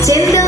简单的